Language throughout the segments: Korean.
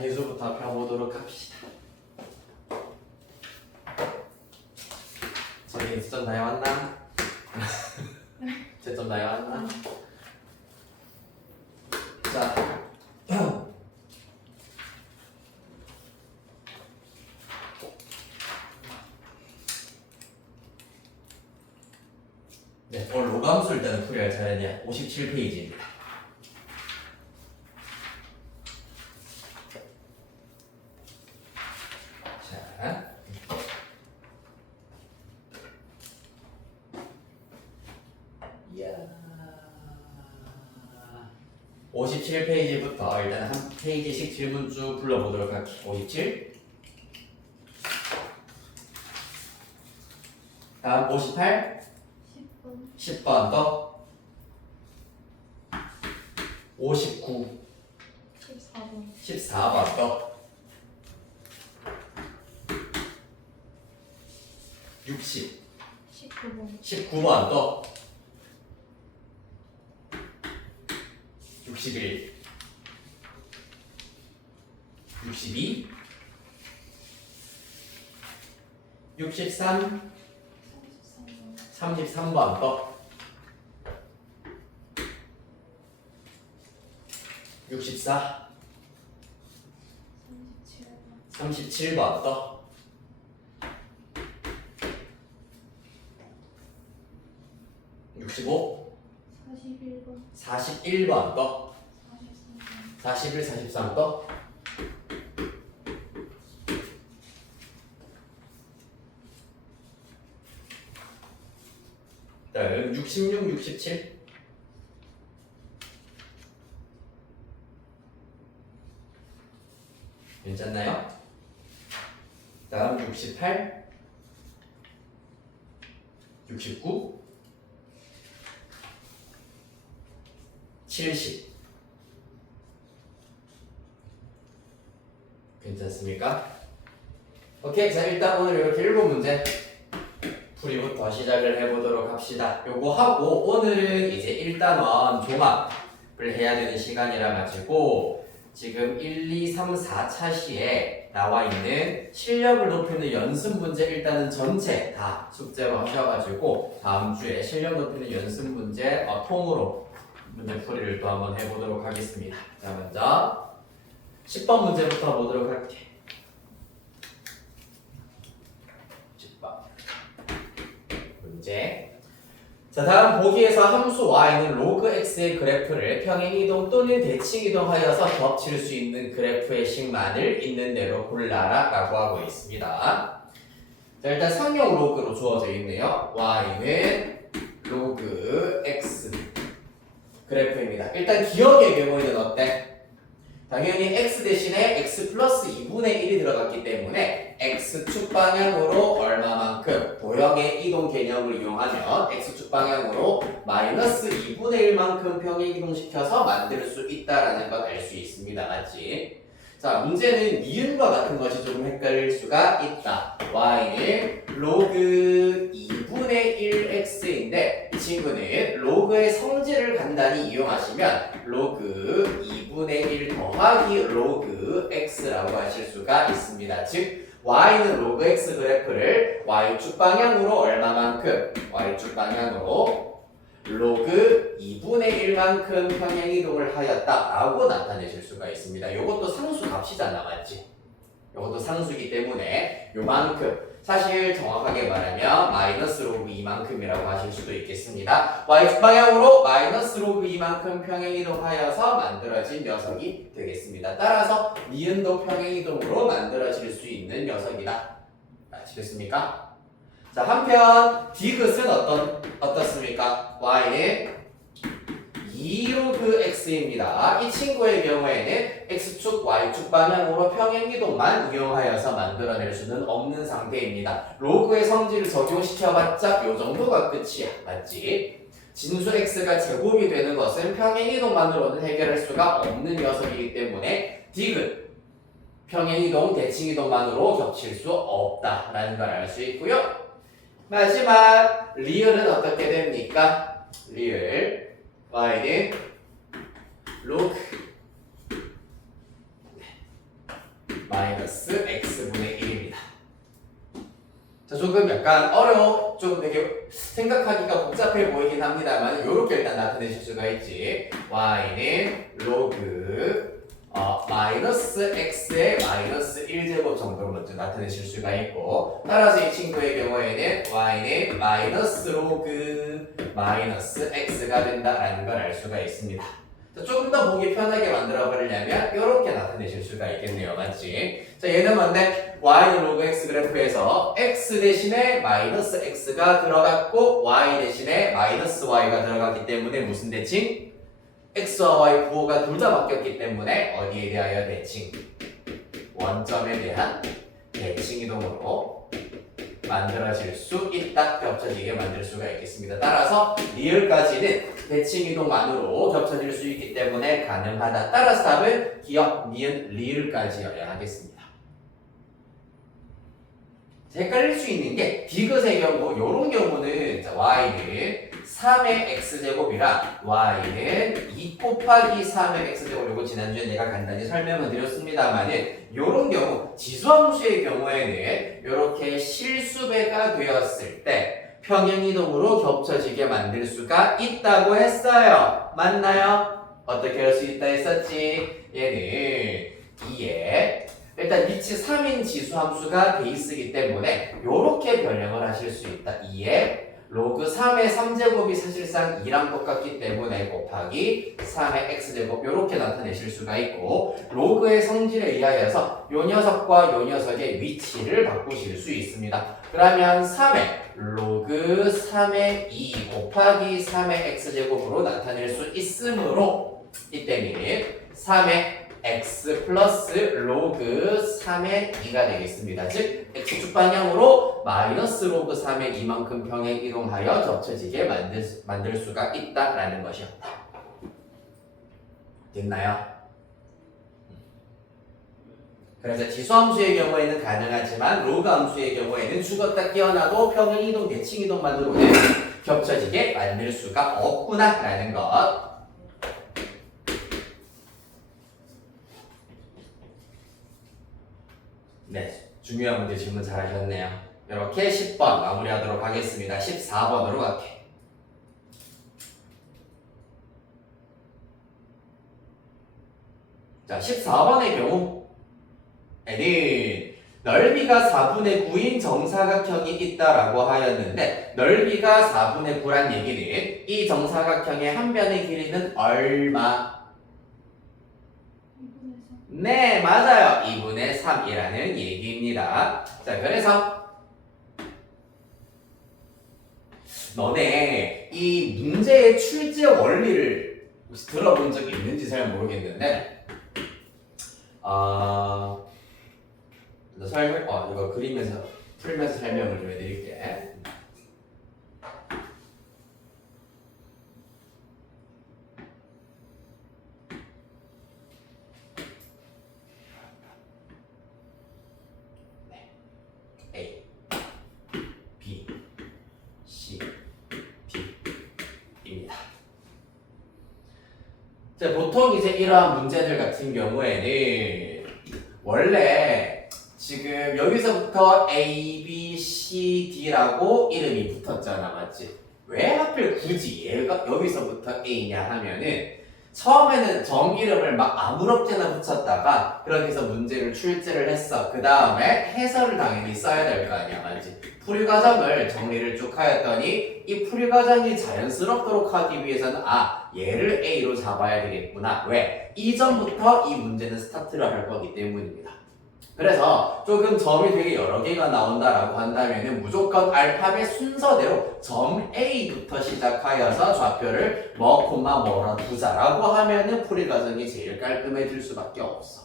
대수부터 펴보도록 합시다. 저희 점 나왔나? 제점 나왔나? 자, 네, 오늘 로감수 일단은 풀이할 차례냐 57페이지입니다. 자, 이야, 57페이지부터 일단 한 페이지씩 질문 쭉 불러보도록 할게요. 57, 다음 58, 10번 더 59 14번 더 60 19번 더 61 62 63 33번 더 64 37번 더 65 41번 더 41, 43 더 66, 67 괜찮나요? 다음 68 69 70 괜찮습니까? 오케이, 자 일단 오늘 이렇게 7문제 풀이부터 시작을 해보도록 합시다. 요거 하고 오늘은 이제 1단원 종합을 해야 되는 시간이라 가지고 지금 1, 2, 3, 4차 시에 나와 있는 실력을 높이는 연습 문제 일단은 전체 다 숙제로 하셔가지고 다음 주에 실력 높이는 연습 문제 통으로 문제 풀이를 또 한번 해보도록 하겠습니다. 자, 먼저 10번 문제부터 보도록 할게요. 10번 문제. 자, 다음 보기에서 함수 y는 로그 x의 그래프를 평행이동 또는 대칭이동하여서 겹칠 수 있는 그래프의 식만을 있는 대로 골라라 라고 하고 있습니다. 자, 일단 상용 로그로 주어져 있네요. y는 로그 x 그래프입니다. 일단 기억의 경우에는 어때? 당연히 x 대신에 x 플러스 2분의 1이 들어갔기 때문에 x축 방향으로 얼마만큼 도형의 이동 개념을 이용하면 x축 방향으로 마이너스 2분의 1만큼 평행 이동시켜서 만들 수 있다라는 걸 알 수 있습니다. 맞지? 자, 문제는 니은과 같은 것이 조금 헷갈릴 수가 있다. y는 로그 2분의 1x인데 이 친구는 로그의 성질을 간단히 이용하시면 로그 2분의 1 더하기 로그 x라고 하실 수가 있습니다. 즉 y는 로그 x 그래프를 y축 방향으로 얼마만큼 y축 방향으로 로그 2분의 1만큼 평행이동을 하였다라고 나타내실 수가 있습니다. 이것도 상수 값이잖아, 맞지? 이것도 상수이기 때문에 요만큼, 사실 정확하게 말하면 마이너스 로그 2만큼이라고 하실 수도 있겠습니다. y축 방향으로 마이너스 로그 2만큼 평행이동하여서 만들어진 녀석이 되겠습니다. 따라서 니은도 평행이동으로 만들어질 수 있는 녀석이다. 아시겠습니까? 자, 한편 디귿은 어떻습니까? y는 2로그 x입니다. 이 친구의 경우에는 x축, y축 방향으로 평행이동만 이용하여서 만들어낼 수는 없는 상태입니다. 로그의 성질을 적용시켜봤자 요 정도가 끝이야. 맞지? 진수 x가 제곱이 되는 것은 평행이동만으로는 해결할 수가 없는 녀석이기 때문에 디귿, 평행이동, 대칭이동만으로 겹칠 수 없다라는 걸 알 수 있고요. 마지막 리을은 어떻게 됩니까? 리을 y는 로그 마이너스 x분의 1입니다. 자, 조금 약간 좀 되게 생각하기가 복잡해 보이긴 합니다만 이렇게 일단 나타내실 수가 있지. y는 로그 마이너스 x의 마이너스 1제곱 정도로 먼저 나타내실 수가 있고, 따라서 이 친구의 경우에는 y는 마이너스 로그 마이너스 x가 된다라는 걸 알 수가 있습니다. 자, 조금 더 보기 편하게 만들어 버리려면 이렇게 나타내실 수가 있겠네요. 맞지? 자, 얘는 뭔데? y는 로그 x 그래프에서 x 대신에 마이너스 x가 들어갔고 y 대신에 마이너스 y가 들어갔기 때문에 무슨 대칭? x와 y 부호가 둘 다 바뀌었기 때문에 어디에 대하여 대칭? 원점에 대한 대칭 이동으로 만들어질 수 있다. 겹쳐지게 만들 수가 있겠습니다. 따라서 리을까지는 대칭 이동만으로 겹쳐질 수 있기 때문에 가능하다. 따라서 답은 기억, 니은, 리을까지여야 하겠습니다. 헷갈릴 수 있는 게 디귿의 경우, 이런 경우는 y는 3의 x제곱이라 y는 2 곱하기 3의 x제곱, 요거 지난주에 내가 간단히 설명을 드렸습니다만은 요런 경우 지수함수의 경우에는 이렇게 실수배가 되었을 때 평행이동으로 겹쳐지게 만들 수가 있다고 했어요. 맞나요? 어떻게 할 수 있다 했었지? 얘는 2에 일단 위치 3인 지수함수가 베이스이기 때문에 이렇게 변형을 하실 수 있다. 2에 로그 3의 3제곱이 사실상 2랑 똑같기 때문에 곱하기 3의 x제곱 이렇게 나타내실 수가 있고, 로그의 성질에 의하여서 요 녀석과 요 녀석의 위치를 바꾸실 수 있습니다. 그러면 3의 로그 3의 2 곱하기 3의 x제곱으로 나타낼 수 있으므로 이때는 3의 x 플러스 로그 3의 2가 되겠습니다. 즉 x축 방향으로 마이너스 로그 3의 2만큼 평행 이동하여 겹쳐지게 만들 수가 있다라는 것이었다. 됐나요? 그래서 지수함수의 경우에는 가능하지만 로그 함수의 경우에는 죽었다 깨어나도 평행 이동, 대칭 이동만으로는 겹쳐지게 만들 수가 없구나라는 것. 네, 중요한 문제 질문 잘하셨네요. 이렇게 10번 마무리하도록 하겠습니다. 14번으로 갈게. 자, 14번의 경우에는 넓이가 4분의 9인 정사각형이 있다라고 하였는데, 넓이가 4분의 9란 얘기는 이 정사각형의 한 변의 길이는 얼마? 네, 맞아요. 2분의 3이라는 얘기입니다. 자, 그래서 너네 이 문제의 출제 원리를 혹시 들어본 적이 있는지 잘 모르겠는데, 이거 그리면서 풀면서 설명을 좀 해드릴게. A, B, C, D입니다. 자, 보통 이제 이러한 문제들 같은 경우에는 원래 지금 여기서부터 A, B, C, D라고 이름이 붙었잖아, 맞지? 왜 하필 굳이 얘가 여기서부터 A냐 하면은 처음에는 점 이름을 막 아무렇게나 붙였다가 그렇게 해서 문제를 출제를 했어. 그 다음에 해설을 당연히 써야 될 거 아니야, 맞지? 풀이 과정을 정리를 쭉 하였더니 이 풀이 과정이 자연스럽도록 하기 위해서는 얘를 A로 잡아야 되겠구나. 왜? 이전부터 이 문제는 스타트를 할 거기 때문입니다. 그래서 조금 점이 되게 여러 개가 나온다라고 한다면은 무조건 알파벳 순서대로 점 A부터 시작하여서 좌표를 뭐라 두자라고 하면은 풀이 과정이 제일 깔끔해질 수밖에 없어.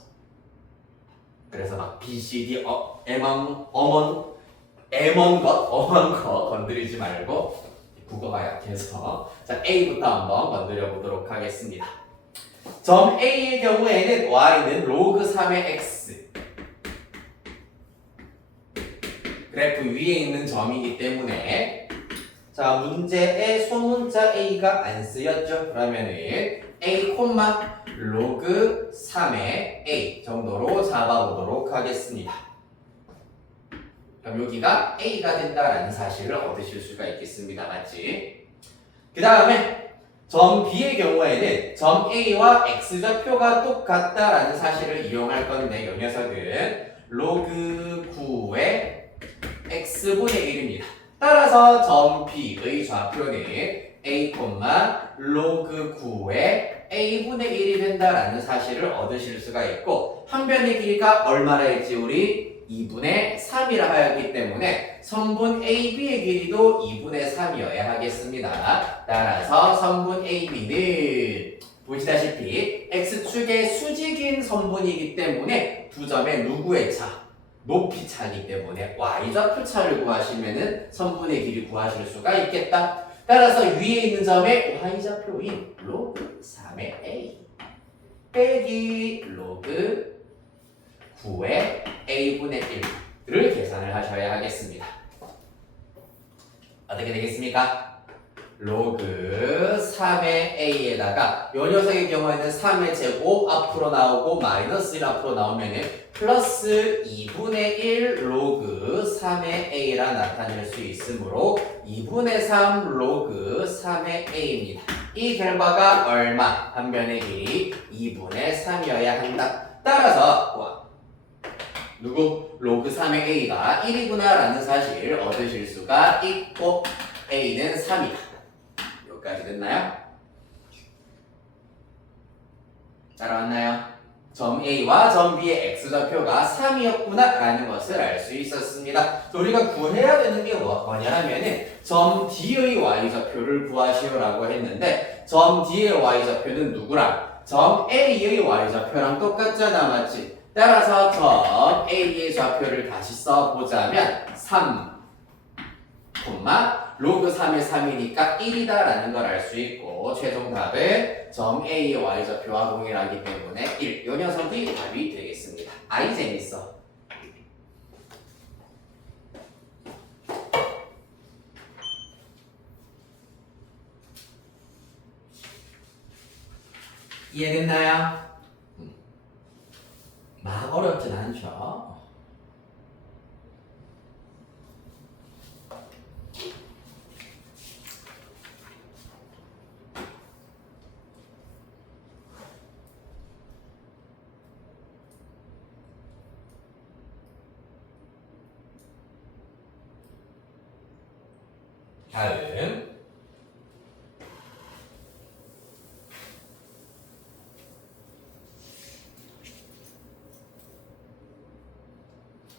그래서 막 B, C, D, 엄한 것 건드리지 말고 국어가 약해서 자 A부터 한번 건드려 보도록 하겠습니다. 점 A의 경우에는 Y는 로그 3의 X 그래프 위에 있는 점이기 때문에 자 문제에 소문자 A가 안 쓰였죠. 그러면은 A, 로그 3의 a 정도로 잡아보도록 하겠습니다. 그럼 여기가 a가 된다라는 사실을 얻으실 수가 있겠습니다. 맞지? 그 다음에 점 b의 경우에는 점 a와 x좌표가 똑같다라는 사실을 이용할 건데 이 녀석은 로그 9의 x분의 1입니다. 따라서 점 b의 좌표는 a, 로그 9의 a분의 1이 된다라는 사실을 얻으실 수가 있고 한 변의 길이가 얼마나 했지 우리? 2분의 3이라 하였기 때문에 선분 AB의 길이도 2분의 3이어야 하겠습니다. 따라서 선분 AB는 보시다시피 X축의 수직인 선분이기 때문에 두 점의 누구의 차? 높이 차이기 때문에 Y좌표 차를 구하시면은 선분의 길이 구하실 수가 있겠다. 따라서 위에 있는 점의 Y좌표인 로그 3의 A 빼기 로그 9의 a분의 1을 계산을 하셔야 하겠습니다. 어떻게 되겠습니까? 로그 3의 a에다가 이 녀석의 경우에는 3의 제곱 앞으로 나오고 마이너스 1 앞으로 나오면 플러스 2분의 1 로그 3의 a라 나타낼 수 있으므로 2분의 3 로그 3의 a입니다. 이 결과가 얼마? 한 변의 길이 2분의 3이어야 한다. 따라서 누구? 로그 3의 a가 1이구나 라는 사실을 얻으실 수가 있고 a는 3이다. 여기까지 됐나요? 따라왔나요? 점 a와 점 b의 x좌표가 3이었구나 라는 것을 알 수 있었습니다. 우리가 구해야 되는 게 뭐냐면은 점 d의 y좌표를 구하시오라고 했는데 점 d의 y좌표는 누구랑? 점 a의 y좌표랑 똑같잖아, 맞지? 따라서 점 A의 좌표를 다시 써보자면 3, 로그 3의 3이니까 1이다 라는 걸 알 수 있고 최종 답은 점 A의 Y좌표와 동일하기 때문에 1. 이 녀석이 답이 되겠습니다. 아이 재밌어. 이해됐나요? 막 어렵진 않죠. 다음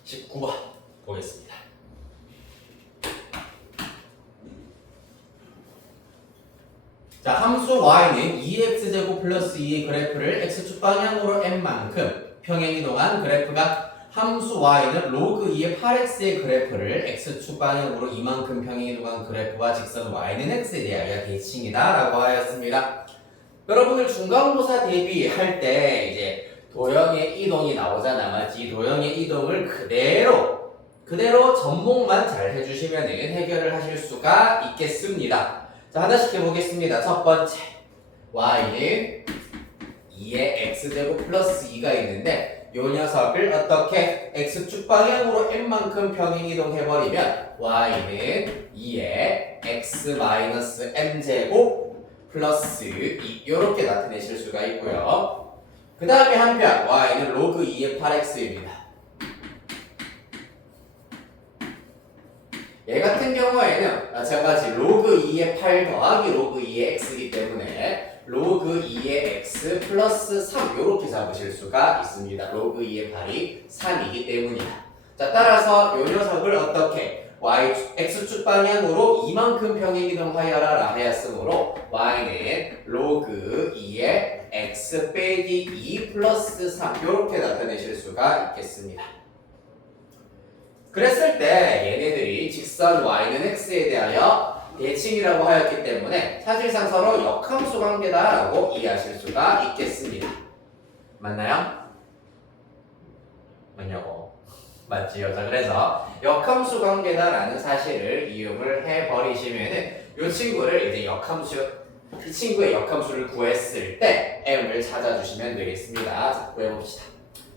19번 보겠습니다. 자, 함수 y는 2x제곱 플러스 2의 그래프를 x축 방향으로 n만큼 평행이동한 그래프가 함수 y는 로그 2의 8x의 그래프를 x축 방향으로 이만큼 평행이동한 그래프와 직선 y는 x에 대하여 대칭이다 라고 하였습니다. 여러분들 중간고사 대비할 때 이제 도형의 이동이 나오잖아, 맞지? 도형의 이동을 그대로 전목만 잘 해주시면 해결을 하실 수가 있겠습니다. 자, 하나씩 해보겠습니다. 첫 번째, y는 2의 x제곱 플러스 2가 있는데 요 녀석을 어떻게 x축 방향으로 n만큼 평행이동해버리면 y는 2의 x 마이너스 m제곱 플러스 2 이렇게 나타내실 수가 있고요. 그 다음에 한편 y는 로그 2의 8x입니다. 얘 같은 경우에는 마찬가지 로그 2의 8 더하기 로그 2의 x이기 때문에 로그 2의 x 플러스 3 이렇게 잡으실 수가 있습니다. 로그 2의 8이 3이기 때문이다. 자, 따라서 이 녀석을 어떻게 x축 방향으로 이만큼 평행이동하여라 하였으므로 y는 로그 2의 x 빼기 2 플러스 3 이렇게 나타내실 수가 있겠습니다. 그랬을 때 얘네들이 직선 y는 x에 대하여 대칭이라고 하였기 때문에 사실상 서로 역함수 관계다라고 이해하실 수가 있겠습니다. 맞나요? 맞냐고? 맞지요. 자, 그래서 역함수 관계다라는 사실을 이용을 해버리시면은 이 친구를 이제 역함수 이 친구의 역함수를 구했을 때 m을 찾아주시면 되겠습니다. 자, 구해봅시다.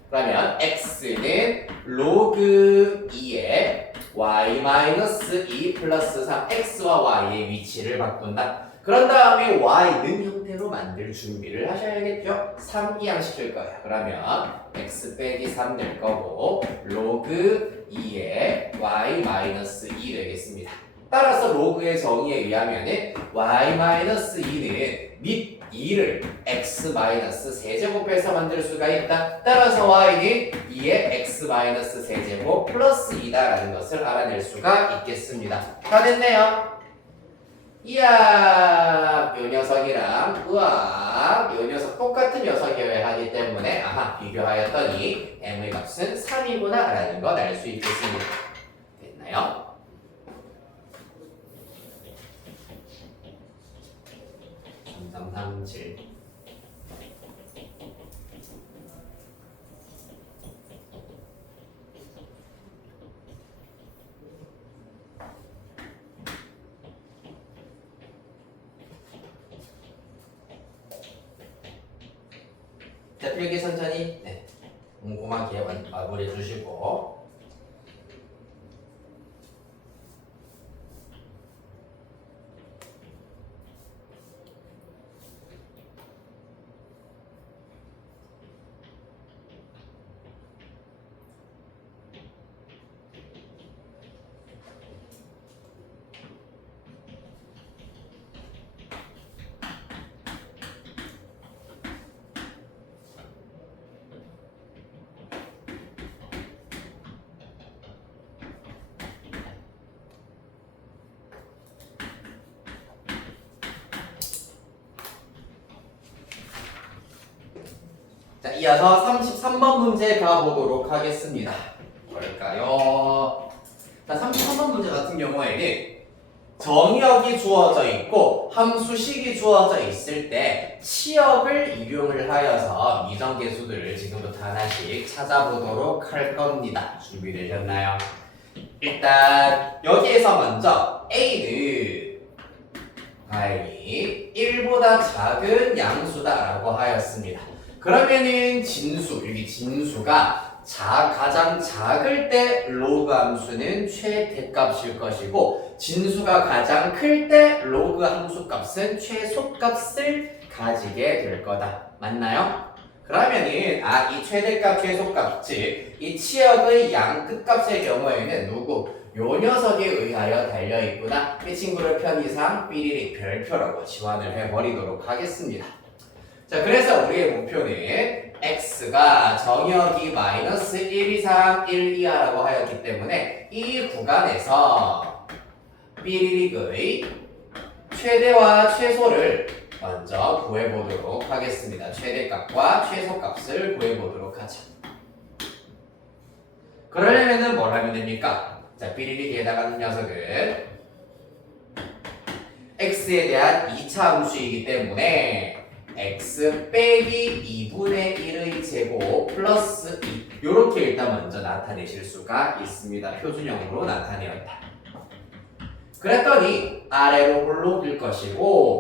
그러면 x는 로그 2의 y-2 플러스 3 x와 y의 위치를 바꾼다. 그런 다음에 y는 형태로 만들 준비를 하셔야겠죠. 3 이항시킬 거예요. 그러면 x 빼기 3 될 거고 로그 2의 y-2 되겠습니다. 따라서 로그의 정의에 의하면 y-2는 밑 2를 x-세제곱해서 만들 수가 있다. 따라서 y는 2의 x-세제곱 플러스 2다라는 것을 알아낼 수가 있겠습니다. 다 됐네요. 이야, 요 녀석이랑 우와, 요 녀석 똑같은 녀석이어야 하기 때문에 아하, 비교하였더니 m의 값은 3이구나 라는 걸 알 수 있겠습니다. 됐나요? 삼삼삼칠. 자, 필기 천천히 꼼꼼하게 마무리해 주시고 자, 이어서 33번 문제 가보도록 하겠습니다. 뭘까요? 자, 33번 문제 같은 경우에는 정의역이 주어져 있고 함수식이 주어져 있을 때 치역을 이용을 하여서 미정계수들을 지금부터 하나씩 찾아보도록 할 겁니다. 준비되셨나요? 일단 여기에서 먼저 A는 다행히 1보다 작은 양수다라고 하였습니다. 그러면은 진수, 여기 진수가 가장 작을 때 로그 함수는 최대값일 것이고 진수가 가장 클 때 로그 함수 값은 최소값을 가지게 될 거다. 맞나요? 그러면은 이 최대값, 최소값, 즉 이 치역의 양 끝값의 경우에는 누구? 요 녀석에 의하여 달려있구나. 이 친구를 편의상 삐리리 별표라고 지원을 해버리도록 하겠습니다. 자, 그래서 우리의 목표는 x가 정역이 마이너스 1 이상 1 이하라고 하였기 때문에 이 구간에서 삐리릭의 최대와 최소를 먼저 구해보도록 하겠습니다. 최대값과 최소값을 구해보도록 하죠. 그러려면 뭘 하면 됩니까? 자, 삐리릭에 해당하는 녀석은 x에 대한 2차 함수이기 때문에 x 빼기 2분의 1의 제곱 플러스 2 이렇게 일단 먼저 나타내실 수가 있습니다. 표준형으로 나타내었다. 그랬더니 아래로 올라올 것이고